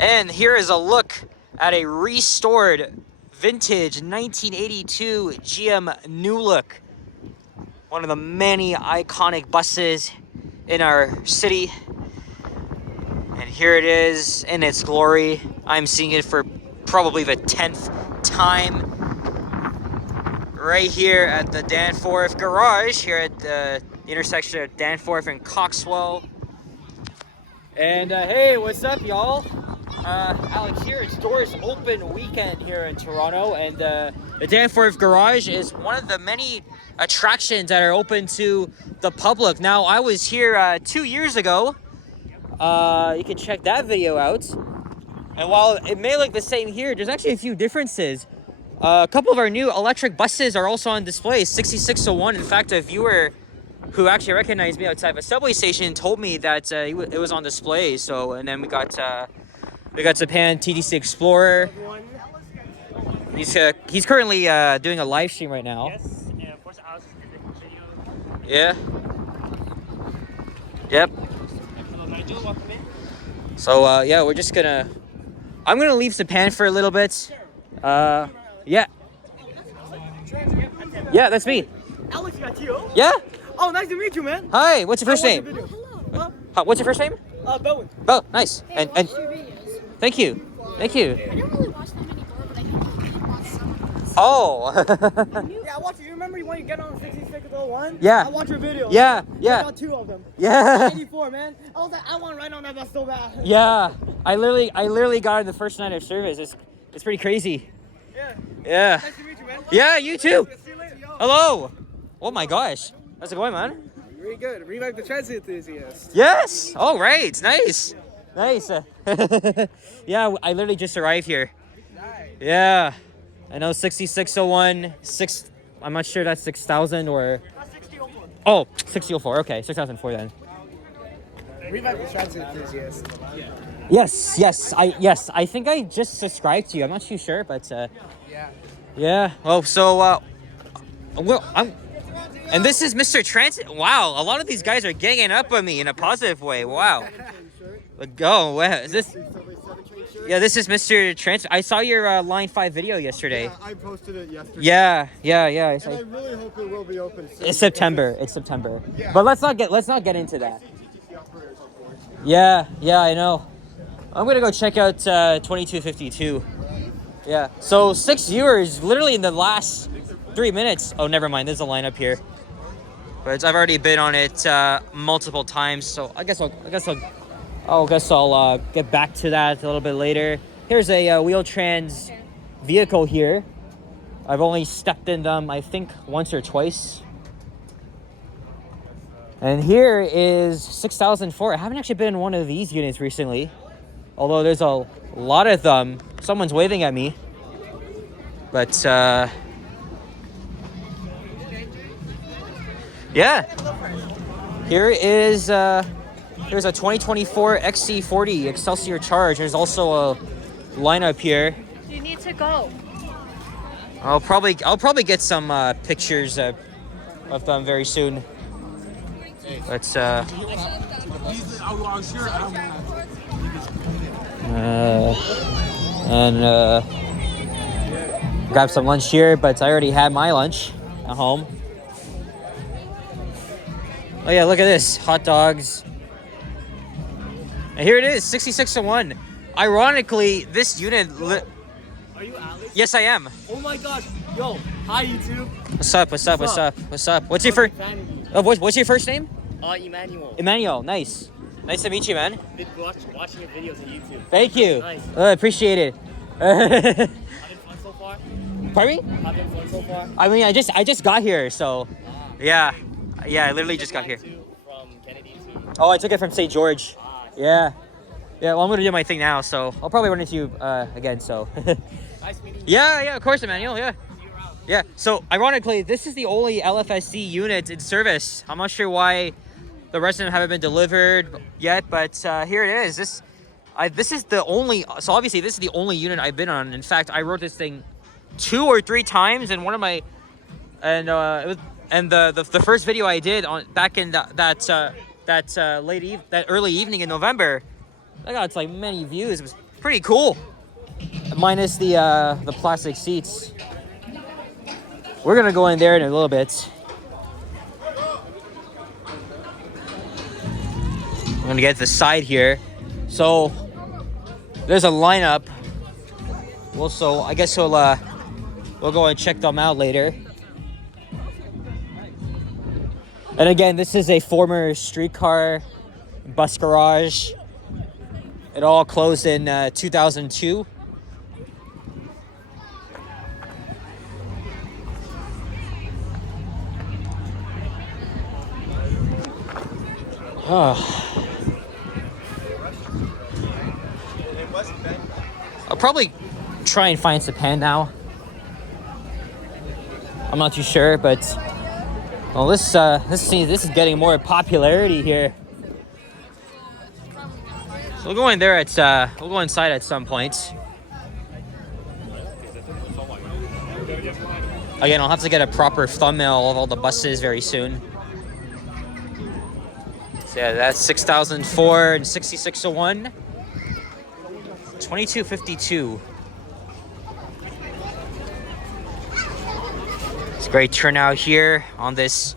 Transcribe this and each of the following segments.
And here is a look at a restored vintage 1982 GM New Look. One of the many iconic buses in our city. And here it is in its glory. I'm seeing it for probably the 10th time. Right here at the Danforth Garage, here at the intersection of Danforth and Coxwell. And hey, what's up, y'all? Alex here. It's doors open weekend here in Toronto, and the Danforth Garage is one of the many attractions that are open to the public. Now, I was here 2 years ago. You can check that video out. And while it may look the same here, there's actually a few differences. A couple of our new electric buses are also on display. 6601. In fact, a viewer who actually recognized me outside of a subway station told me that it was on display. So, and then we got Japan TTC Explorer. He's currently doing a live stream right now. Yes, and of course I was in the video. Yeah. Yep. So yeah, we're just gonna. I'm gonna leave Japan for a little bit. Yeah. Yeah, that's me. Alex Gatio. Yeah. Oh, nice to meet you, man. Hi. What's your first name? Hello. What's your first name? Bowen. Oh, nice. Hey, And watch your videos. thank you. Thank you. I don't really watch them anymore, but I can watch some of them. Oh. Yeah, I watch you. Remember when you get on 6601? Yeah. I watch your video. Yeah. I Yeah. got 2 of them. Yeah. 84, man. I was like, I want to ride on that bus so bad. Yeah. I literally got it the first night of service. It's pretty crazy. Yeah. Yeah. Nice to meet you, man. Yeah. You too. See you later, yo. Hello. Oh my gosh. How's it going, man? Really good. Revive the transit enthusiast. Yes. All right. Nice. Nice. Yeah, I literally just arrived here. Yeah. I know 6601, I'm not sure that's 6,000 or... 6004. Oh, 6004. Okay, 6,004 then. Revive the transit enthusiast. Yes. I think I just subscribed to you. I'm not too sure, but yeah. Oh, so and this is Mr. Transit. Wow, a lot of these guys are ganging up on me in a positive way. Wow. Go. Wow. Is this? Yeah, this is Mr. Transit. I saw your Line 5 video yesterday. Yeah, I posted it yesterday. Yeah. And I really hope it will be open soon. It's September. It's September. Yeah. But let's not get into that. Yeah, I know. I'm gonna go check out 2252. Yeah. So 6 viewers literally in the last 3 minutes. Oh, never mind. There's a line up here. But I've already been on it multiple times, so I guess I'll get back to that a little bit later. Here's a Wheel-Trans vehicle here. I've only stepped in them, I think, once or twice. And here is 6004. I haven't actually been in one of these units recently, although there's a lot of them. Someone's waving at me, but yeah. Here's a 2024 XE40 Excelsior Charge. There's also a lineup here. You need to go. I'll probably get some pictures of them very soon. Let's grab some lunch here, but I already had my lunch at home. Oh yeah, look at this, hot dogs. And here it is, 6601. Ironically, this unit. Are you Alex? Yes, I am. Oh my gosh. Yo, hi YouTube. What's up? What's your first? Oh, what's your first name? Emmanuel. Emmanuel. Nice to meet you, man. Been watching your videos on YouTube. Thank you. Nice. Appreciate it. Having fun so far? Pardon me? Having fun so far? I mean, I just got here, so yeah. I literally just got here. From Kennedy to... Oh, I took it from St. George. Yeah. Well, I'm gonna do my thing now, so I'll probably run into you again. So. Nice meeting you. Yeah, of course, Emmanuel. Yeah. Yeah. So, ironically, this is the only LFSe unit in service. I'm not sure why the rest of them haven't been delivered yet, but here it is. This is the only. So obviously, this is the only unit I've been on. In fact, I wrote this thing 2 or 3 times, and one of my, the first video I did on back in that early evening in November, I got like many views. It was Pretty cool. Minus the plastic seats. We're gonna go in there in a little bit. I'm gonna get to the side here. So there's a lineup. Also, I guess we'll go and check them out later. And again, this is a former streetcar bus garage. It all closed in 2002. I'll probably try and find Japan now. I'm not too sure, but well, this is getting more popularity here. So we'll go in there at we'll go inside at some point. Again, I'll have to get a proper thumbnail of all the buses very soon. So yeah, that's 6004 and 6601. 2252. It's a great turnout here on this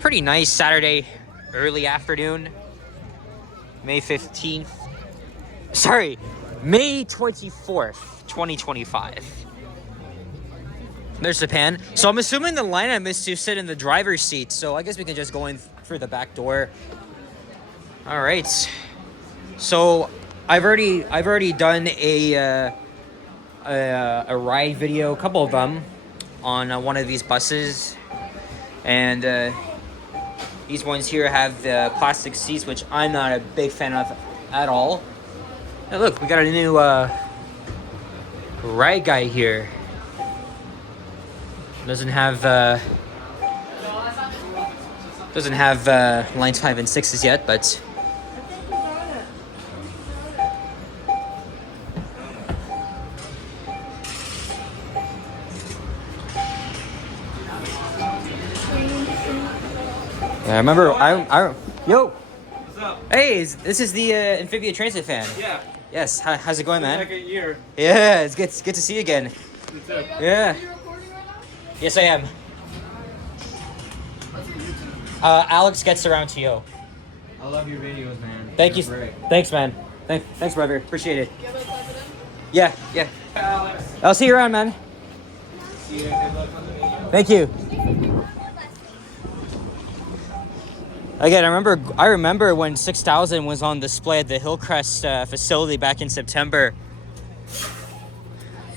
pretty nice Saturday early afternoon. May 15th. Sorry, May 24th, 2025. There's Japan. So I'm assuming the lineup is to sit in the driver's seat. So I guess we can just go in through the back door. All right. So I've already done a ride video, a couple of them, on one of these buses, and these ones here have the plastic seats, which I'm not a big fan of at all. Now look, we got a new ride guide here. Doesn't have lines 5 and 6s yet, but yeah, I remember. Yo. What's up? Hey, this is the Amphibia Transit fan. Yeah. Yes. How's it going, man? Like a year. Yeah, it's good to see you again. You too. Yeah. Are you recording right now? Yes, I am. What's your YouTube? Alex gets around to you. I love your videos, man. Thank you. They're great. Thanks, man. Thanks, brother. Appreciate it. You have a time for them? Yeah. Alex. I'll see you around, man. See you. Good luck on the video. Thank you. Again, I remember when 6000 was on display at the Hillcrest facility back in September,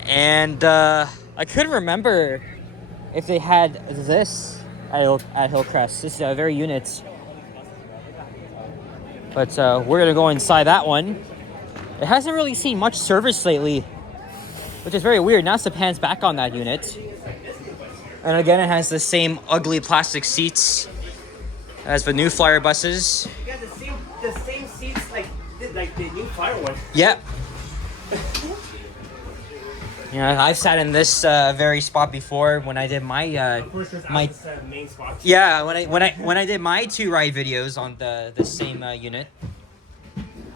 and I couldn't remember if they had this at Hillcrest. This is very units, but we're gonna go inside that one. It hasn't really seen much service lately, which is very weird. Now Japan's back on that unit, and again, it has the same ugly plastic seats as the new Flyer buses. You got the same seats like the new Flyer one. Yep. Yeah, I've sat in this very spot before when I did my main spot. yeah when I did my 2 ride videos on the same unit.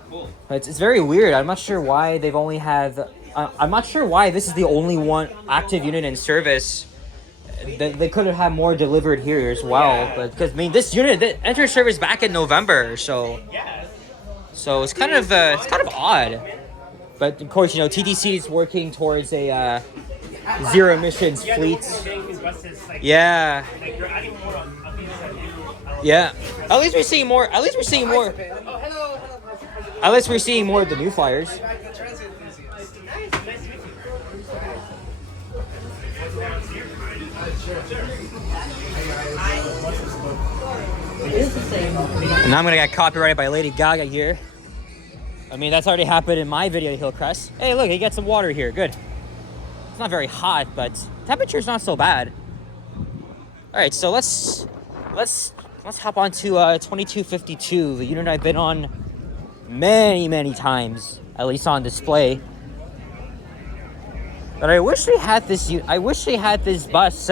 Cool. It's very weird. I'm not sure why they've only have. I'm not sure why this is the only one active unit in service. They could have had more delivered here as well, but because I mean this unit entered service back in November, so it's kind of odd. But of course, you know, TTC is working towards a zero emissions fleet. Yeah. Yeah. At least we're seeing more. At least we're seeing more. At least we're seeing more of the new Flyers. And I'm gonna get copyrighted by Lady Gaga here. I mean, that's already happened in my video, Hillcrest. Hey, look, you got some water here. Good. It's not very hot, but temperature's not so bad. All right, so let's hop on to 2252, the unit I've been on many times, at least on display. But I wish they had this. I wish they had this bus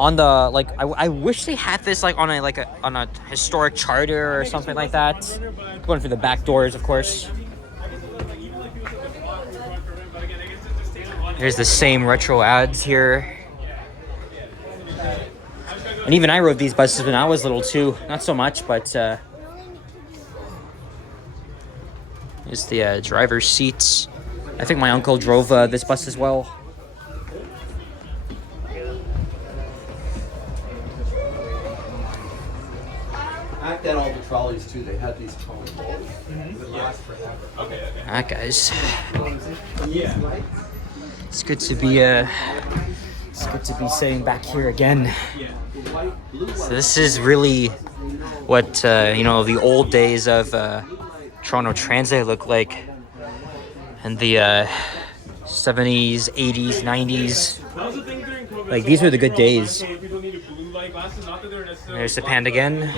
on the like. I wish they had this like on a historic charter or something like that. Going through the back doors, of course. Here's the same retro ads here. And even I rode these buses when I was little too. Not so much, but here's the driver's seats. I think my uncle drove this bus as well. Back then, all the trolleys too, they had these trolleys. It would last forever. Alright, guys. Yeah. It's good to be sitting back here again. So this is really what you know, the old days of Toronto Transit look like, and the 70s, 80s, 90s. Like, these were the good days. There's the Panda again.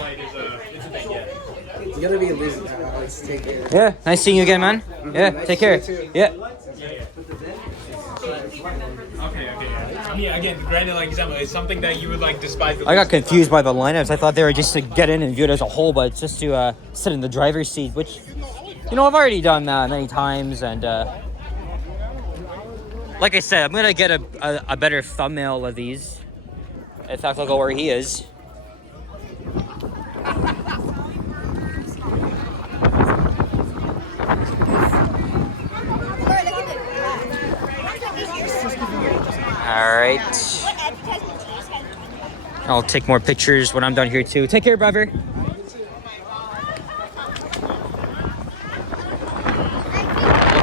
You gotta be a busy time. Let's take care. Yeah, nice seeing you again, man. Yeah, take care. Yeah. Yeah, again, granted, like example, it's something that you would like despise. I got confused by the lineups. I thought they were just to get in and view it as a whole, but it's just to sit in the driver's seat, which, you know, I've already done many times. And like I said, I'm gonna get a better thumbnail of these. In fact, I'll go where he is. All right. I'll take more pictures when I'm done here too. Take care, brother. Look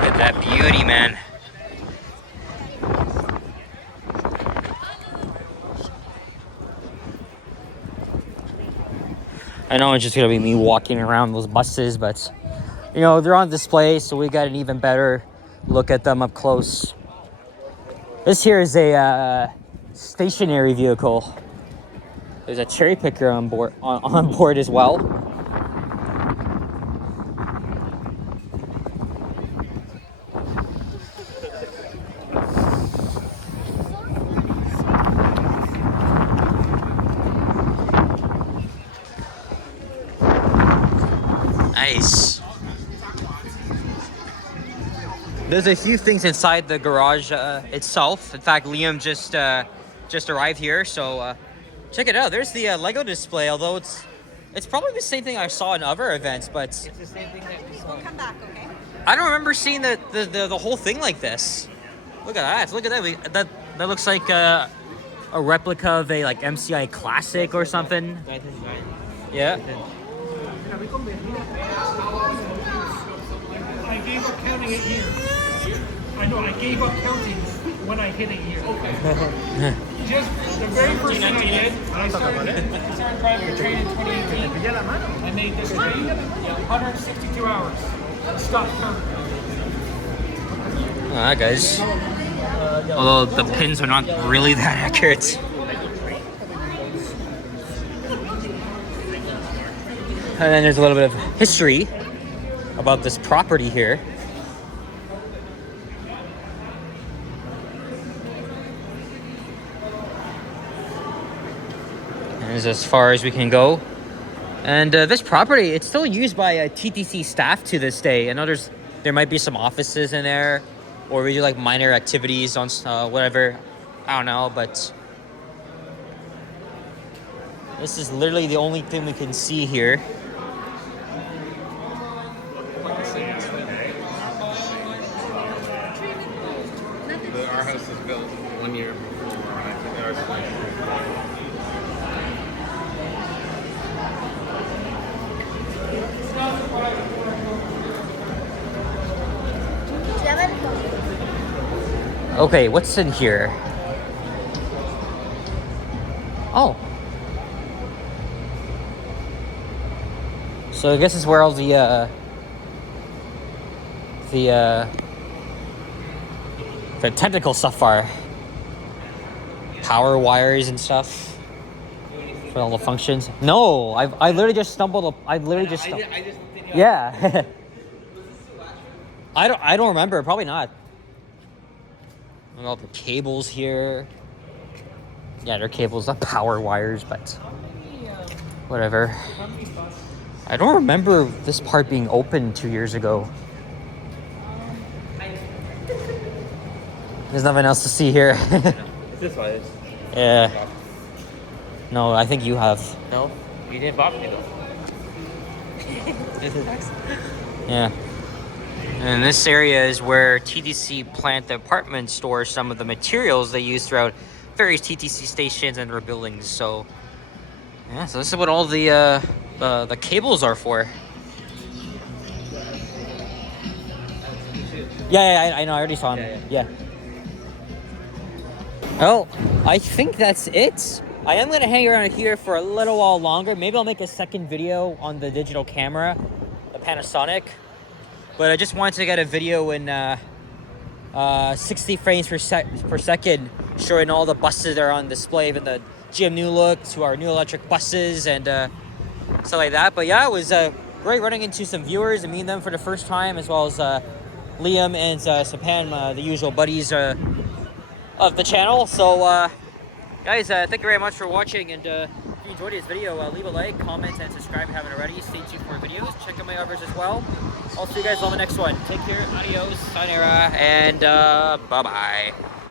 at that beauty, man. I know it's just gonna be me walking around those buses, but you know, they're on display, so we got an even better look at them up close. This here is a stationary vehicle. There's a cherry picker on board as well. Nice. There's a few things inside the garage itself. In fact, Liam just arrived here, so check it out. There's the Lego display, although it's probably the same thing I saw in other events, but it's the same thing that we saw. We'll come back, okay? I don't remember seeing the whole thing like this. Look at that! Look at that! That looks like a replica of a like MCI Classic or something. Yeah. I gave up counting it here. I know, I gave up counting when I hit a year. Okay. Just the very first thing I did, when I started driving a train in 2018, I made this train 162 hours. Stop counting. Alright, guys. Although the pins are not really that accurate. And then there's a little bit of history about this property here. And this is as far as we can go. And this property, it's still used by TTC staff to this day. I know there might be some offices in there, or we do like minor activities on whatever. I don't know, but this is literally the only thing we can see here. Our house was built 1 year before I think ours was. Okay, what's in here? Oh. So I guess it's where all the technical stuff are. Power wires and stuff. For all the functions. No, I literally just stumbled. Yeah. I don't remember. Probably not. And all the cables here. Yeah, their cables are power wires, but whatever. I don't remember this part being open 2 years ago. There's nothing else to see here. This one. Yeah. No, I think you have. No, you didn't box me though. Yeah. And this area is where TTC plant the apartment stores some of the materials they use throughout various TTC stations and their buildings. So, yeah, so this is what all the cables are for. Yeah, I know. I already saw him. Yeah. Well, I think that's it. I am going to hang around here for a little while longer. Maybe I'll make a second video on the digital camera, the Panasonic. But I just wanted to get a video in 60 frames per second, showing all the buses that are on display, even the GM New Look to our new electric buses and stuff like that. But yeah, it was great running into some viewers and meeting them for the first time, as well as Liam and Sapan, the usual buddies of the channel. So guys, thank you very much for watching, and if you enjoyed this video, leave a like, comment, and subscribe if you haven't already. Stay tuned for videos. Check out my others as well. I'll see you guys on the next one. Take care, adios, sayonara, and bye-bye.